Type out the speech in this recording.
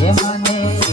Yeah, my name.